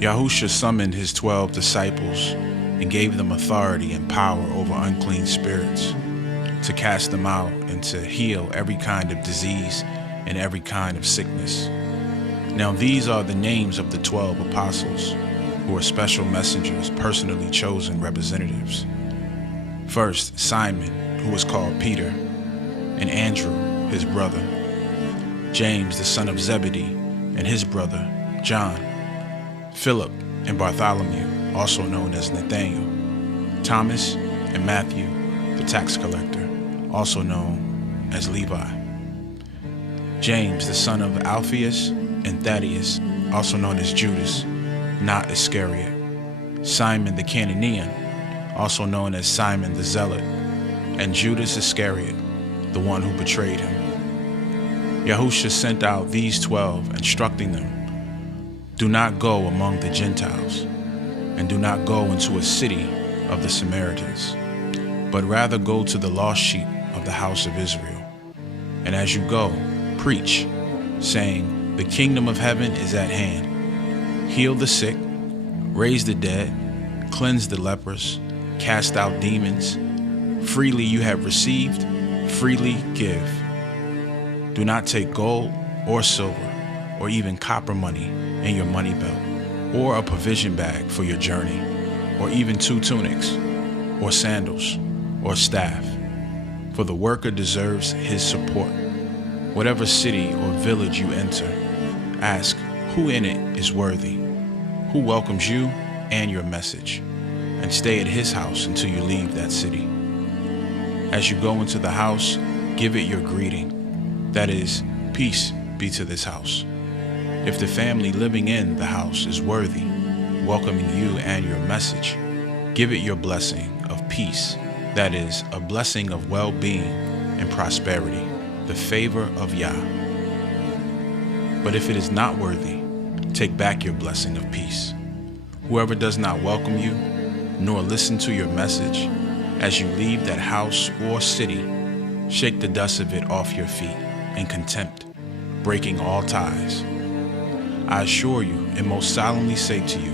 Yahusha summoned his 12 disciples and gave them authority and power over unclean spirits, to cast them out and to heal every kind of disease and every kind of sickness. Now these are the names of the 12 apostles, who are special messengers, personally chosen representatives. First, Simon, who was called Peter, and Andrew, his brother, James, the son of Zebedee, and his brother, John, Philip and Bartholomew, also known as Nathanael, Thomas and Matthew, the tax collector, also known as Levi, James, the son of Alphaeus, and Thaddeus, also known as Judas, not Iscariot, Simon the Cananean, also known as Simon the Zealot, and Judas Iscariot, the one who betrayed him. Yahusha sent out these 12, instructing them, "Do not go among the Gentiles, and do not go into a city of the Samaritans, but rather go to the lost sheep of the house of Israel. And as you go, preach, saying, the kingdom of heaven is at hand. Heal the sick, raise the dead, cleanse the lepers, cast out demons. Freely you have received, freely give. Do not take gold or silver or even copper money in your money belt, or a provision bag for your journey, or even 2 tunics, or sandals, or staff, for the worker deserves his support. Whatever city or village you enter, ask who in it is worthy, who welcomes you and your message, and stay at his house until you leave that city. As you go into the house, give it your greeting, that is, peace be to this house. If the family living in the house is worthy, welcoming you and your message, give it your blessing of peace, that is, a blessing of well-being and prosperity, the favor of Yah. But if it is not worthy, take back your blessing of peace. Whoever does not welcome you, nor listen to your message, as you leave that house or city, shake the dust of it off your feet in contempt, breaking all ties. I assure you and most solemnly say to you,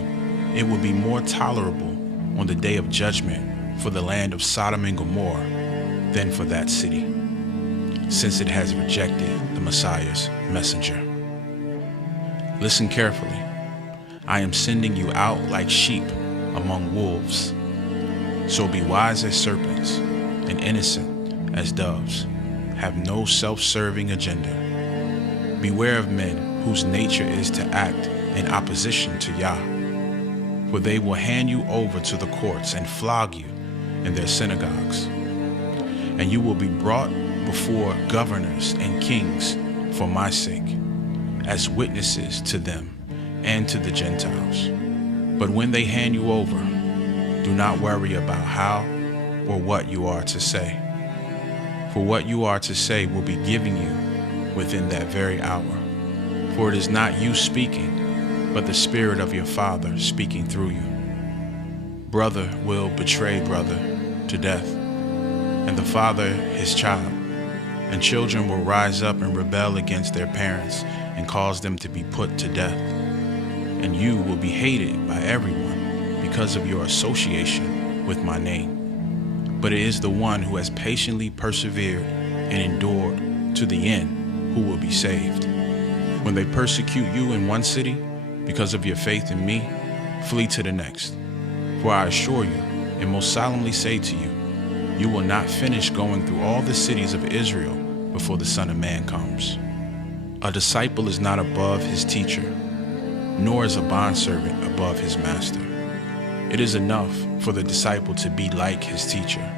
it will be more tolerable on the day of judgment for the land of Sodom and Gomorrah than for that city, since it has rejected the Messiah's messenger. Listen carefully. I am sending you out like sheep among wolves. So be wise as serpents and innocent as doves. Have no self-serving agenda. Beware of men whose nature is to act in opposition to Yah, for they will hand you over to the courts and flog you in their synagogues. And you will be brought before governors and kings for my sake, as witnesses to them and to the Gentiles. But when they hand you over, do not worry about how or what you are to say, for what you are to say will be given you within that very hour. For it is not you speaking, but the Spirit of your Father speaking through you. Brother will betray brother to death, and the father his child, and children will rise up and rebel against their parents and cause them to be put to death. And you will be hated by everyone because of your association with my name. But it is the one who has patiently persevered and endured to the end who will be saved. When they persecute you in one city because of your faith in me, flee to the next. For I assure you, and most solemnly say to you, you will not finish going through all the cities of Israel before the Son of Man comes. A disciple is not above his teacher, nor is a bondservant above his master. It is enough for the disciple to be like his teacher,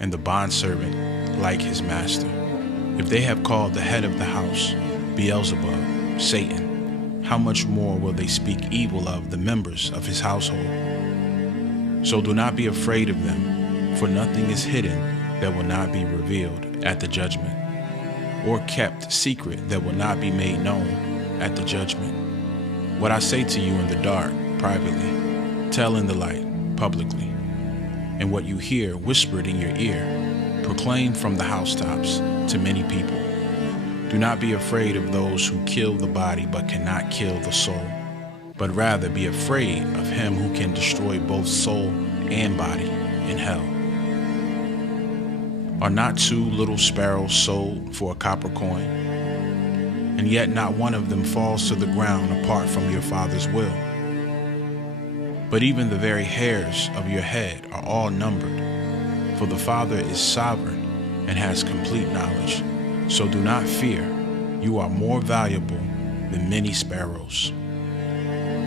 and the bondservant like his master. If they have called the head of the house Beelzebub, Satan, how much more will they speak evil of the members of his household? So do not be afraid of them, for nothing is hidden that will not be revealed at the judgment, or kept secret that will not be made known at the judgment. What I say to you in the dark, privately, tell in the light, publicly. And what you hear whispered in your ear, proclaim from the housetops to many people. Do not be afraid of those who kill the body but cannot kill the soul. but rather be afraid of him who can destroy both soul and body in hell. Are not 2 little sparrows sold for a copper coin? And yet not one of them falls to the ground apart from your Father's will. But even the very hairs of your head are all numbered, for the Father is sovereign and has complete knowledge. So do not fear, you are more valuable than many sparrows.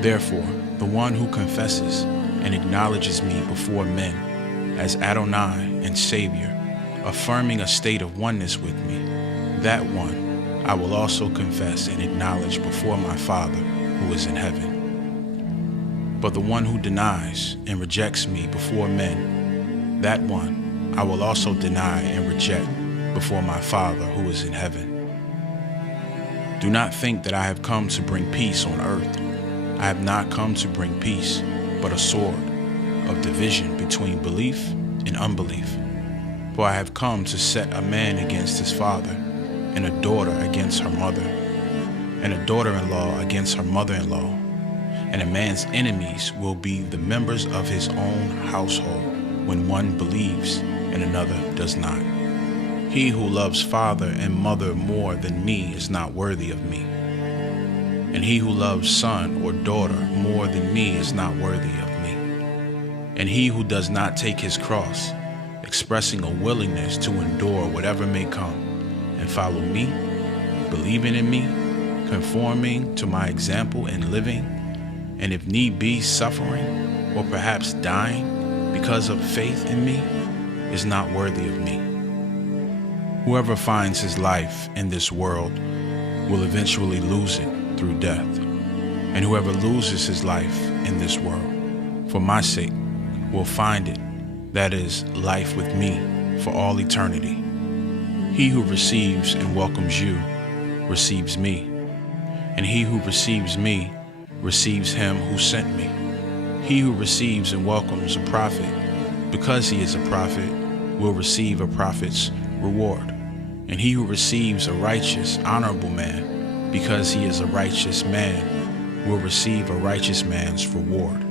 Therefore, the one who confesses and acknowledges me before men as Adonai and Savior, affirming a state of oneness with me, that one I will also confess and acknowledge before my Father who is in heaven. But the one who denies and rejects me before men, that one I will also deny and reject before my Father who is in heaven. Do not think that I have come to bring peace on earth. I have not come to bring peace, but a sword of division between belief and unbelief. For I have come to set a man against his father, and a daughter against her mother, and a daughter-in-law against her mother-in-law. And a man's enemies will be the members of his own household, when one believes and another does not. He who loves father and mother more than me is not worthy of me. And he who loves son or daughter more than me is not worthy of me. And he who does not take his cross, expressing a willingness to endure whatever may come, and follow me, believing in me, conforming to my example in living, and if need be suffering, or perhaps dying because of faith in me, is not worthy of me. Whoever finds his life in this world will eventually lose it through death, and whoever loses his life in this world, for my sake, will find it, that is, life with me for all eternity. He who receives and welcomes you receives me, and he who receives me receives him who sent me. He who receives and welcomes a prophet because he is a prophet will receive a prophet's reward, and he who receives a righteous, honorable man because he is a righteous man will receive a righteous man's reward.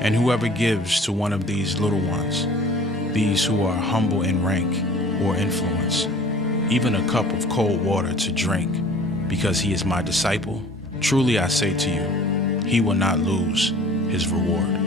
And whoever gives to one of these little ones, these who are humble in rank or influence, even a cup of cold water to drink, because he is my disciple, truly I say to you, he will not lose his reward.